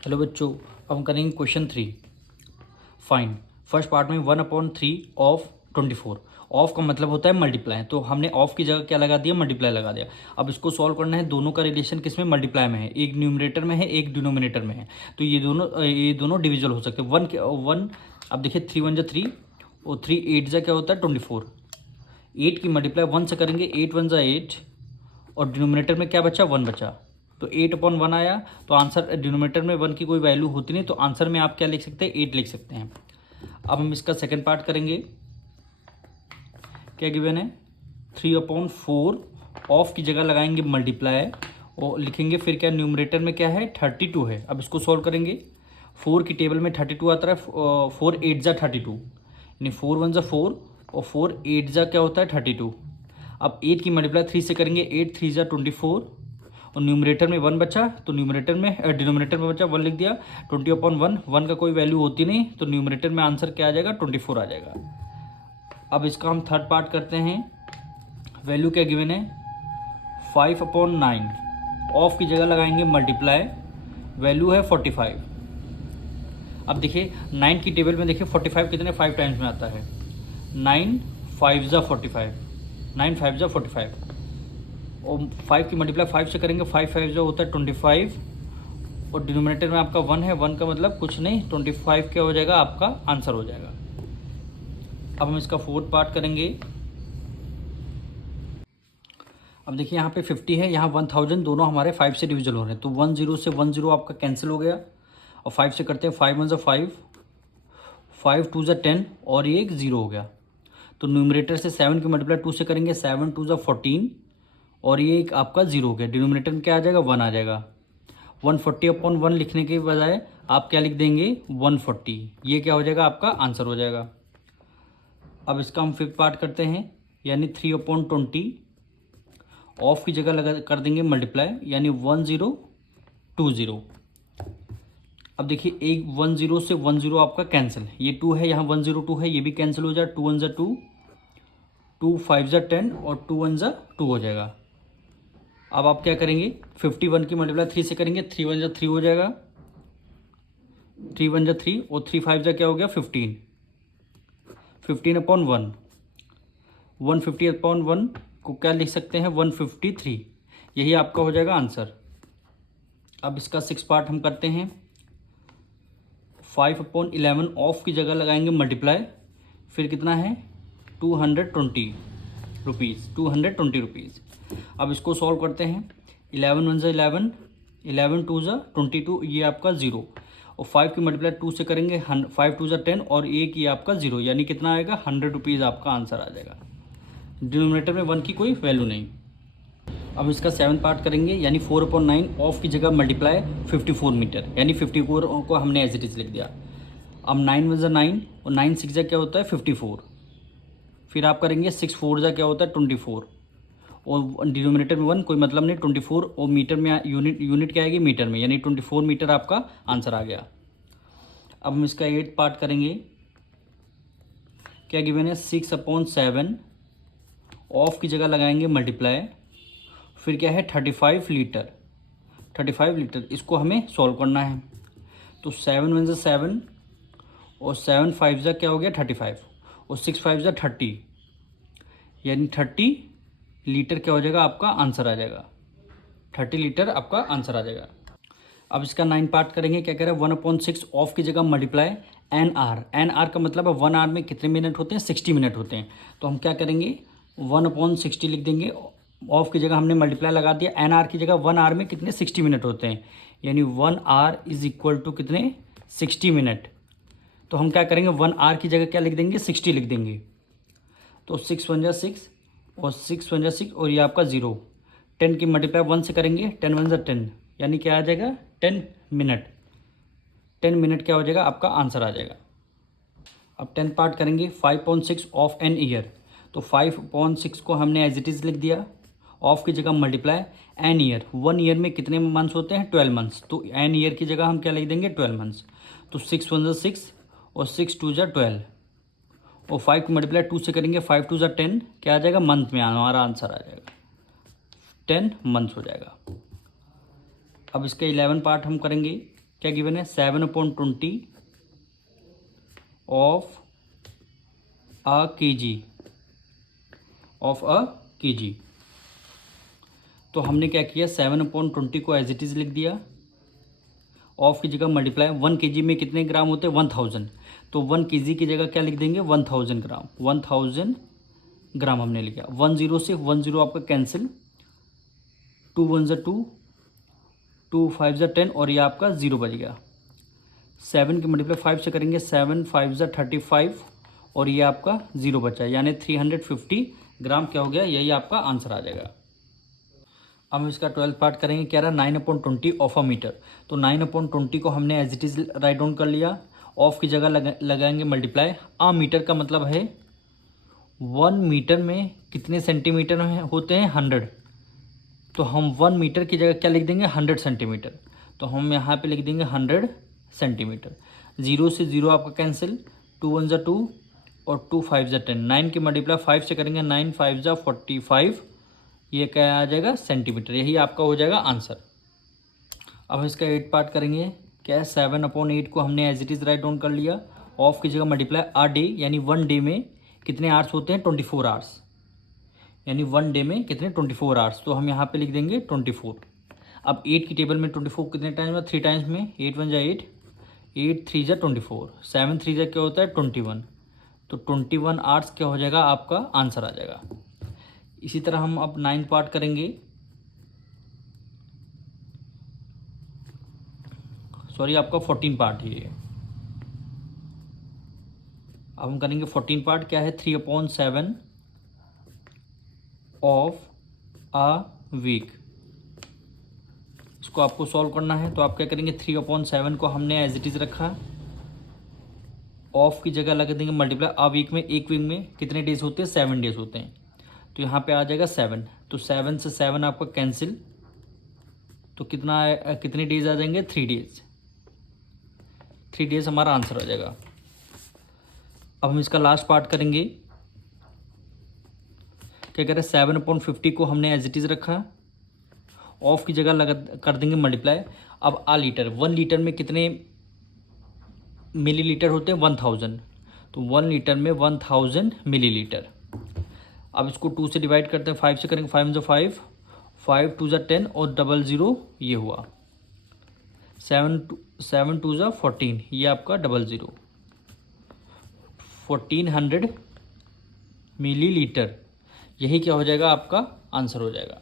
Hello बच्चों, अब हम करेंगे क्वेश्चन 3। फाइन फर्स्ट पार्ट में 1/3 ऑफ 24। ऑफ का मतलब होता है मल्टीप्लाई, तो हमने ऑफ की जगह क्या लगा दिया, मल्टीप्लाई लगा दिया। अब इसको सॉल्व करना है, दोनों का रिलेशन किस में, मल्टीप्लाई में है। एक न्यूमरेटर में है, एक डिनोमिनेटर में है, तो ये दोनों डिविजल हो सकते हैं। वन अब देखिए 3 1 जा 3 और 3 8 जा क्या होता है 24। 8 की मल्टीप्लाई 1 से करेंगे, 8 1 जा 8 और डिनोमिनेटर में क्या बचा, 1 बचा, तो 8/1 आया। तो आंसर डिनोमिनेटर में 1 की कोई वैल्यू होती नहीं, तो आंसर में आप क्या लिख सकते हैं, 8 लिख सकते हैं। अब हम इसका सेकंड पार्ट करेंगे। क्या गिवन है, 3/4 ऑफ की जगह लगाएंगे मल्टीप्लाई और लिखेंगे फिर क्या, न्यूमरेटर में क्या है 32 है। अब इसको सॉल्व करेंगे, 4 की टेबल में 32 आता है, 4 8 जा 32, यानी 4 1 जा 4 और 4 8 जा क्या होता है 32। अब 8 की मल्टीप्लाई 3 से करेंगे, 8 3 जा 24 और न्यूमरेटर में 1 बचा, तो न्यूमरेटर में डिनोमिनेटर में बचा 1 लिख दिया। 20/1, 1 का कोई वैल्यू होती नहीं, तो न्यूमरेटर में आंसर क्या आ जाएगा, 24 आ जाएगा। अब इसका हम थर्ड पार्ट करते हैं। वैल्यू क्या गिवन है, 5/9 ऑफ की जगह लगाएंगे मल्टीप्लाई, वैल्यू है 45। अब देखिए 9 की टेबल में देखिए 45 कितने 5 टाइम्स में आता है, 9 5 जा 45, 9 5 जा 45 और 5 की मल्टीप्लाई 5 से करेंगे, 5 5 जो होता है 25 और डिनोमिनेटर में आपका 1 है, 1 का मतलब कुछ नहीं, 25 क्या हो जाएगा, आपका आंसर हो जाएगा। अब हम इसका फोर्थ पार्ट करेंगे। अब देखिए यहाँ पे 50 है, यहाँ 1000, दोनों हमारे 5 से डिविजल हो रहे हैं, तो 10 से 10 आपका कैंसिल हो गया और 5 से करते हैं, 5 1 जा 5, 5 2 जा 10 और ये एक 0 हो गया। तो न्यूमरेटर से 7 की मल्टीप्लाई 2 से करेंगे, 7 2 जा 14 और ये एक आपका 0 हो गया। डिनोमिनेटर में क्या आ जाएगा, 1 आ जाएगा। 140/1 लिखने के बजाय आप क्या लिख देंगे, 140, ये क्या हो जाएगा, आपका आंसर हो जाएगा। अब इसका हम फिफ्थ पार्ट करते हैं, यानी 3/20 ऑफ की जगह लगा कर देंगे मल्टीप्लाई, यानी 1020। अब देखिए एक 10 से 10 आपका कैंसिल, ये 2 है, यहाँ 102 है, ये भी कैंसिल हो जाए, 2 1 जा 2, 2 5 जा 10 और 2 1 जा 2 हो जाएगा। अब आप क्या करेंगे, 51 की मल्टीप्लाई 3 से करेंगे, 3 1 जा 3 हो जाएगा, 3 1 जा 3 और 3 5 जा क्या हो गया 15, 15/1, 150/1 को क्या लिख सकते हैं, 153, यही आपका हो जाएगा आंसर। अब इसका सिक्स पार्ट हम करते हैं। 5/11 ऑफ की जगह लगाएंगे मल्टीप्लाई, फिर कितना है 220 रुपीज़, 220 रुपीज़। अब इसको सॉल्व करते हैं, 11 1 जा 11, 11 2 जा 22, ये आपका 0 और 5 की मल्टीप्लाई 2 से करेंगे, 5 2 जा 10 और एक ये आपका 0, यानी कितना आएगा 100 रुपीज़ आपका आंसर आ जाएगा। डिनोमिनेटर में 1 की कोई वैल्यू नहीं। अब इसका सेवन पार्ट करेंगे, यानी 4/9 ऑफ की जगह मल्टीप्लाई 54 मीटर, यानी 54 को हमने एज इट इज लिख दिया। अब 9 1 जा 9 और 9 6 जा क्या होता है 54, फिर आप करेंगे 6 4 जा क्या होता है 24 और डिनोमिनेटर में 1 कोई मतलब नहीं, 24 और मीटर में यूनिट क्या आएगी, मीटर में, यानी 24 मीटर आपका आंसर आ गया। अब हम इसका 8 पार्ट करेंगे। क्या गिवन है, 6/7 ऑफ की जगह लगाएंगे मल्टीप्लाई, फिर क्या है 35 लीटर, 35 लीटर, इसको हमें सॉल्व करना है। तो 7 1 जा 7 और 7 5 जा क्या हो गया 35 और 6 5 जा 30, यानी 30 लीटर क्या हो जाएगा, आपका आंसर आ जाएगा, 30 लीटर आपका आंसर आ जाएगा। अब इसका 9 पार्ट करेंगे। क्या कह रहा है, 1/6 ऑफ की जगह मल्टीप्लाई एन आर का मतलब है 1 आवर में कितने मिनट होते हैं, 60 मिनट होते हैं। तो हम क्या करेंगे 1/60 लिख देंगे, ऑफ की जगह हमने मल्टीप्लाई लगा दिया, एन आर की जगह 1 आवर में कितने 60 मिनट होते हैं, यानी 1 आवर इज इक्वल टू कितने 60 मिनट। तो हम क्या करेंगे 1 आवर की जगह क्या लिख देंगे 60 लिख देंगे, तो 6 1 जा 6 और 6 1 जा 6 और ये आपका 0, 10 की मल्टीप्लाई 1 से करेंगे, 10 1 जा 10, यानी क्या आ जाएगा 10 मिनट, 10 मिनट क्या हो जाएगा आपका आंसर आ जाएगा। अब 10 पार्ट करेंगे, 5/6 ऑफ एन ईयर, तो 5/6 को हमने एज इट इज़ लिख दिया, ऑफ की जगह मल्टीप्लाई एन ईयर, 1 ईयर में कितने मंथ्स होते हैं 12 मंथ्स, तो एन ईयर की जगह हम क्या लिख देंगे 12 मंथ्स, तो 6 1 जा 6 और 6 2 जा 12 और 5 की मल्टीप्लाई 2 से करेंगे, 5 2 जा 10, क्या आ जाएगा मंथ में हमारा आंसर आ जाएगा, 10 मंथ्स हो जाएगा। अब इसके 11 पार्ट हम करेंगे। क्या गिवन है, 7/20 of a KG, of a KG. तो हमने क्या किया, 7/20 को एज इट इज़ लिख दिया, ऑफ की जगह मल्टीप्लाई, 1 केजी में कितने ग्राम होते हैं, 1000, तो 1 केजी की जगह क्या लिख देंगे, 1000 ग्राम, 1000 ग्राम हमने लिखा। 10 से 10 आपका कैंसिल, 2 1 ज़ा 2, 2 5 ज़ा 10 और ये आपका 0 बच गया। 7 की मल्टीप्लाई 5 से करेंगे, 7 5 ज़ा 35 और ये आपका 0 बचा, यानी 350 ग्राम क्या हो गया, यही आपका आंसर आ जाएगा। अब हम इसका 12th पार्ट करेंगे। क्या रहा, 9/20 ऑफ अ मीटर। तो 9/20 को हमने as it is write down कर लिया, ऑफ की जगह लगाएंगे मल्टीप्लाई। आ मीटर का मतलब है 1 मीटर में कितने सेंटीमीटर होते हैं, 100। तो हम 1 मीटर की जगह क्या लिख देंगे, 100 सेंटीमीटर। तो हम यहाँ पे लिख देंगे 100 सेंटीमीटर। 0 से 0 आपका कैंसिल, 2 1 ज़ा 2 और 2 5 ज़ा 10, 9 की मल्टीप्लाई 5 से करेंगे, 9 5 ज़ा 45, ये क्या आ जाएगा, सेंटीमीटर। यही आपका हो जाएगा आंसर। अब इसका 8 पार्ट करेंगे। क्या है, 7/8 को हमने as it is write down कर लिया, ऑफ की जगह मल्टीप्लाई अ डे, यानी 1 डे में कितने आवर्स होते हैं, 24 आवर्स, यानी 1 डे में कितने, 24 आवर्स। तो हम यहाँ पे लिख देंगे 24। अब 8 की टेबल में 24 कितने टाइम्स में, 3 टाइम्स में, 8 1 ज़ा 8, 8 3 ज़ा 24, 7 3 ज़ा क्या होता है, 21। तो 21 आवर्स क्या हो जाएगा, आपका आंसर आ जाएगा। इसी तरह हम अब 9 पार्ट करेंगे, सॉरी आपका 14 पार्ट है ये। अब हम करेंगे 14 पार्ट। क्या है, 3/7 ऑफ अ वीक। इसको आपको सॉल्व करना है। तो आप क्या करेंगे, 3/7 को हमने एज इट इज़ रखा, ऑफ की जगह लगा देंगे मल्टीप्लाई। अ वीक में, एक वीक में कितने डेज होते हैं, 7 डेज होते हैं। तो यहाँ पे आ जाएगा 7, तो 7 से 7 आपका कैंसिल, तो कितने डेज आ जाएंगे, 3 डेज। 3 डेज हमारा आंसर आ जाएगा। अब हम इसका लास्ट पार्ट करेंगे। क्या कह रहे हैं, 7/50 को हमने एज इट इज़ रखा, ऑफ की जगह लगा कर देंगे मल्टीप्लाई। अब आ लीटर, 1 लीटर में कितने मिलीलीटर होते हैं, 1000, तो 1 लीटर में 1000 मिलीलीटर। अब इसको 2 से डिवाइड करते हैं, 5 से करेंगे, 5 × 5, 5 2 ज़ा 10 और 00 ये हुआ, 7 2 ज़ा 14, ये आपका 00, 1400 मिलीलीटर। यही क्या हो जाएगा, आपका आंसर हो जाएगा।